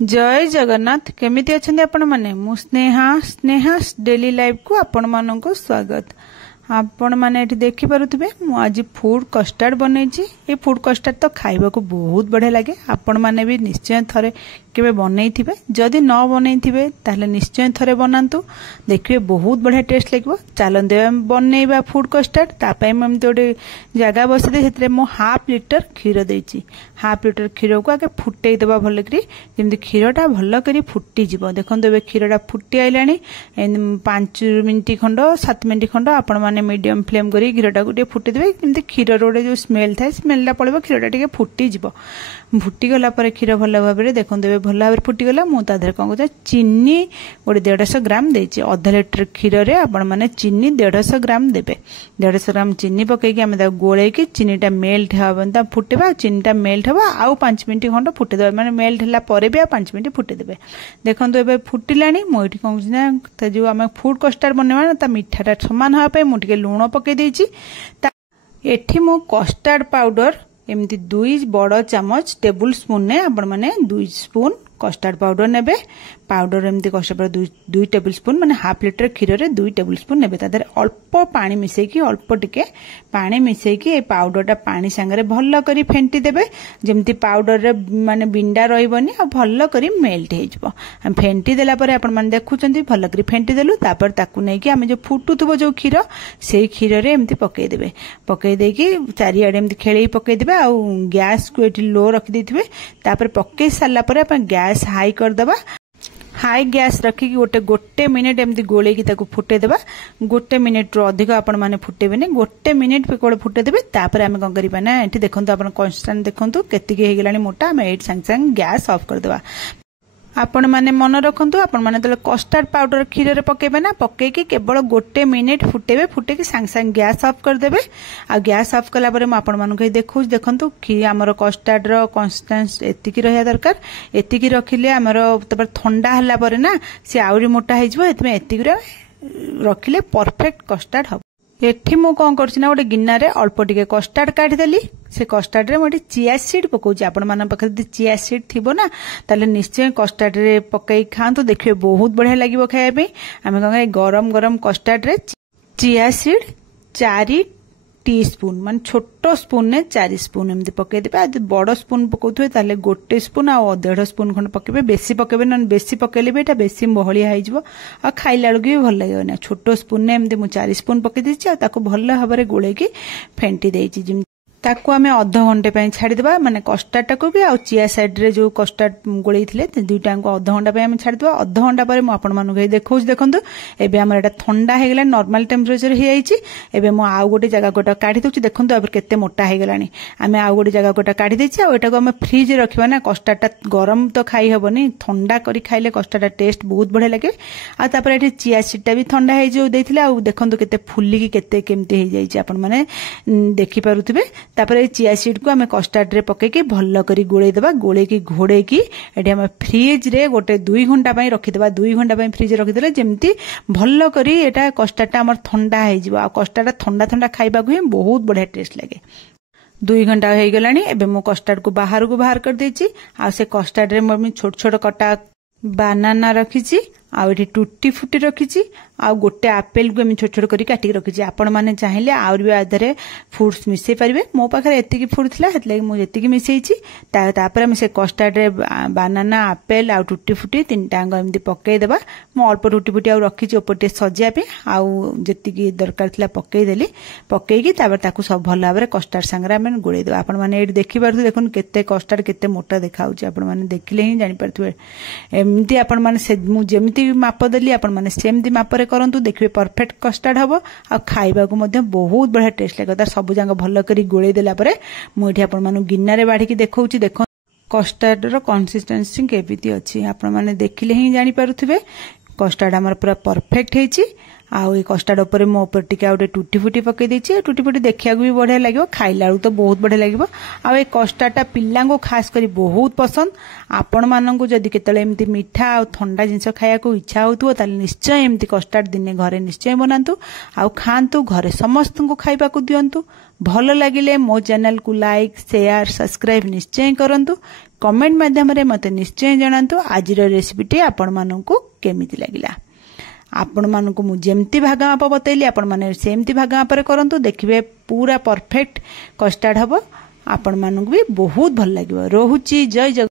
जय जगन्नाथ केमिति अछंती आपण माने मु स्नेहा डेली लाइफ को आपण मानन को स्वागत। आपण माने एठी देखि पारुथिबे मु आज फूड कस्टर्ड बनेछि। ए फूड कस्टर्ड तो खाइबा को बहुत बढ़िया लागे। आपण माने भी निश्चय थरे केबे बनैथिबे, जदि न बनैथिबे ताले निश्चय थरे बनांतु, देखिए बहुत बढ़िया टेस्ट लागबो। चलन दे बनैबा फूड कस्टर्ड। तापय हम तोडे जगह बसि दे सेतरे मु हाफ लीटर खीर देछि। हाफ लीटर खीर को आके फुटै देबा भल करी, जेमति खीरटा भल करी फुटी जिवो। देखंतु बे खीरटा फुटी आइलानी 5 मिनिट खंड 7 मिनिट खंड आपण माने मीडियम फ्लेम करी खीरटा को फुटी देबे। जेमति खीर रोडे जो स्मेल थाए स्मेलटा पळेबो, खीरटा टिके फुटी जिवो। फुटी गला पर खीर भल भाबरे देखंतु बे भल भाबरे फुटी गला। मु ताधरे कोन कहता चीनी गोटे 150 ग्राम देछि। आधा लीटर खीर रे आपण माने चीनी 150 ग्राम देबे। 150 ग्राम चीनी पकै कि हम ता गोळे कि चीनीटा मेल्ट हबन ता फुटेबा। चीनीटा मेल्ट हबा आउ 5 मिनिट खंड फुटे देबा, माने मेल्ट हला परे भी 5 मिनिट फुटे देबे। देखंतु एबे फुटिलानी। मु एठी कोन ना त जो हम फूड कस्टर्ड बनेबा ता मिठाटा समान हा पे मु टिके लूण पकै देछि। एठी मु कस्टर्ड पाउडर एमती 2 बड़ चामच टेबुल स्पून ने आपण माने 2 स्पून कस्टर्ड पाउडर नेबे। पाउडर एमती कस्टर्ड पाउडर 2 टेबुल स्पून माने हाफ लीटर खीर रे 2 टेबुल स्पून नेबे। तादर अल्प पानी मिसै कि अल्प टिके पानी मिसै कि ए पाउडरटा पानी संगे भल्ल करी फेंटी देबे, जेमती पाउडर रे माने बिंडा रहिबनी आ भल्ल करी मेल्ट हे जबो। हम फेंटी देला परे आपण माने देखुचंती भल्ल करी फेंटी देलु। तापर ताकू नै कि हम जो फुटुथबो जो खीर सेई खीर रे एमती पकै देबे। पकै दे कि चारियाडे एमती खेळेई पकै देबे। आ गैस को एठी लो रखि देथिबे। तापर पकै साला परे अपन गैस हाई कर दबा। हाई गैस रखी गोटे मिनिट एमती गोले की ताको फुटे देबा। गोटे मिनिट रो अधिक आपण माने फुटेबेनी, गोटे मिनिट पे कोले फुटे देबे। तापर हम कोन करिबा ना एठी देखंतु आपण कांस्टेंट देखंतु केतिके हे गेलानी मोटा। हम एठी संग संग गैस ऑफ कर देबा। आपण माने मन रखंतु, आपण माने तले कस्टर्ड पाउडर खीर रे पकेबे ना, पके कि केवल गोटे मिनिट फुटेबे। फुटे कि संग संग गैस ऑफ कर देबे। आ गैस ऑफ कला परे म आपण मानु कहि देखु देखंतु कि हमर कस्टर्ड रो कंसिस्टेंस एतिकी रहया दरकार। एतिकी रखिले हमर तपर ठंडा हला परे ना से आउरी मोटा हे जबो। एतमे एतिकी रे रखिले परफेक्ट कस्टर्ड हो। एठी मु कोन करछि ना गोटे गिन्ना रे अल्प टिके कस्टर्ड काढी देली। से कस्टर्ड रे मोटी चिया सीड पकोछि। आपण मान पाखे जदि चिया सीड थिबो ना ताले निश्चय कस्टर्ड रे पकै खांतु, देखिबे बहुत बढ़िया लागिबो खाया पे। हम कोन गरम गरम कस्टर्ड रे चिया सीड 4 टीस्पून मान छोटो स्पून ने 4 स्पून एमती पकै देबे। आ बड़ स्पून पकोथुए ताले गोटे स्पून आ 1.5 स्पून खन पकेबे। बेसी पकेबे न, बेसी पकेले बेटा बेसी बहलिया हाइ जबो आ खाइला लगी भी भल लागो ना। छोटो स्पून ने एमती मु 4 स्पून पकै दिछि। आ ताको भल हबरे गोळे की फेंटी देछि। जिम ताको आमे आधा घंटे पय छाडी देबा। माने कस्टर्ड टाको भी आ चिया साइड रे जो कस्टर्ड गोळै थिले ते दुईटा को आधा घंटा पय आमे छाडी देबा। आधा घंटा परे मु आपण मानु गई देखौछ देखंतु एबे हमर एटा ठंडा हे गेला, नॉर्मल टेंपरेचर हे आइछि। एबे मु आउ गोटे जगह गोटा काढी दउछि। देखंतु अब केते मोटा हे गेलानी। आमे आउ गोटे जगह गोटा काढी देछि। आ एटा को आमे फ्रिज रे रखिबा ना। कस्टर्ड टा गरम तो खाई हबनी, ठंडा करी खाइले कस्टर्ड टा टेस्ट बहुत बढ़िया लागे। आ तापर एठी चिया सीड टा भी ठंडा हे जो देथिले। आ देखंतु केते फुल्ली की केते केमते हे जाइछि आपण माने देखि पारुथिबे। तापर चिया सीड को आमे कस्टर्ड रे पके के भल्ल करी गोळे देबा। गोळे की घोड़े की एठी हम फ्रिज रे गोटे 2 घंटा पय रखि देबा। 2 घंटा पय फ्रिज रे रखि देले जेमती भल्ल करी एटा कस्टर्ड टा हमर ठंडा हे जिवो। आ कस्टर्ड ठंडा ठंडा खाइबा को बहुत बढ़िया टेस्ट लागे। 2 घंटा हे गेलानी। एबे मो कस्टर्ड को बाहर कर देछि। आ से कस्टर्ड रे मम्मी छोट छोट कटा बनाना रखिछि। आ एठी टूटी फुटी रखिछि। आ गोटे एप्पल को हम छोट छोट करी काटी रखिछि। आपण माने चाहिले आउर भी आधरे फ्रूट्स मिसै परिबे। मो पाखरे एतिकी फ्रूट थिला हेतले मु एतिकी मिसैछि। तापर हम से कस्टर्ड रे बनाना एप्पल आ टूटी फुटी तीनटा अंग एमदी पकै देबा। मो अल्प टूटी फुटी आ रखिछि ओपटे सजिया पे। आ जेतिकी दरकार थिला पकै देली। पकै की तापर ताकू सब भल भाबरे कस्टर्ड संगरा हम गोळै देबा। आपण माने एठी देखि पारथु देखुन केते कस्टर्ड केते मोटा देखाउछि। आपण माने देखिले ही जानि पारथुए। एमती आपण माने से मु जेमती माप देली आपण माने सेमती माप रे करंतु, देखिबे परफेक्ट कस्टर्ड हबो। आ खाइबा को मध्ये बहुत बढ़िया टेस्ट लागो। तार सब जांग भल करी गोळै देला परे मु एठी आपण मानु गिन्ना रे बाढी की देखौछि। देखो कस्टर्ड रो कंसिस्टेंसी केबिति अछि। आपण माने देखिले ही जानि पारुथिबे कस्टर्ड हमर पूरा परफेक्ट हेछि। आउ ए कस्टर्ड ऊपर मो ऊपर टिके आउटे टूटी फुटी पकै देछि। टूटी फुटी देखिया भी बढ़िया लागिवो, खाइला तो बहुत बढ़िया लागिवो। आ ए कस्टर्डटा पिल्ला को खास करी बहुत पसंद। आपण मानन को जदी केतले एमती मीठा आ ठंडा जिंस खाया को इच्छा होतुओ ताले निश्चय एमती कस्टर्ड दिने घरे निश्चय बनांतु। आ खांतु, घरे समस्त को खाइबा को दियंतु। भल लागिले मो चैनल को लाइक शेयर सब्सक्राइब निश्चय करंतु। कमेंट माध्यम मते निश्चय जणातु आज रेसिपीटी आपण मानकु केमिति लागिला। आपण मानकु मु जेमती भागमाप बतैली आपण माने सेमती भागमाप रे करंतु देखिबे पूरा परफेक्ट कस्टर्ड हबो। आपण मानकु भी बहुत भल लागिवो। रोहुची जय जगन्नाथ।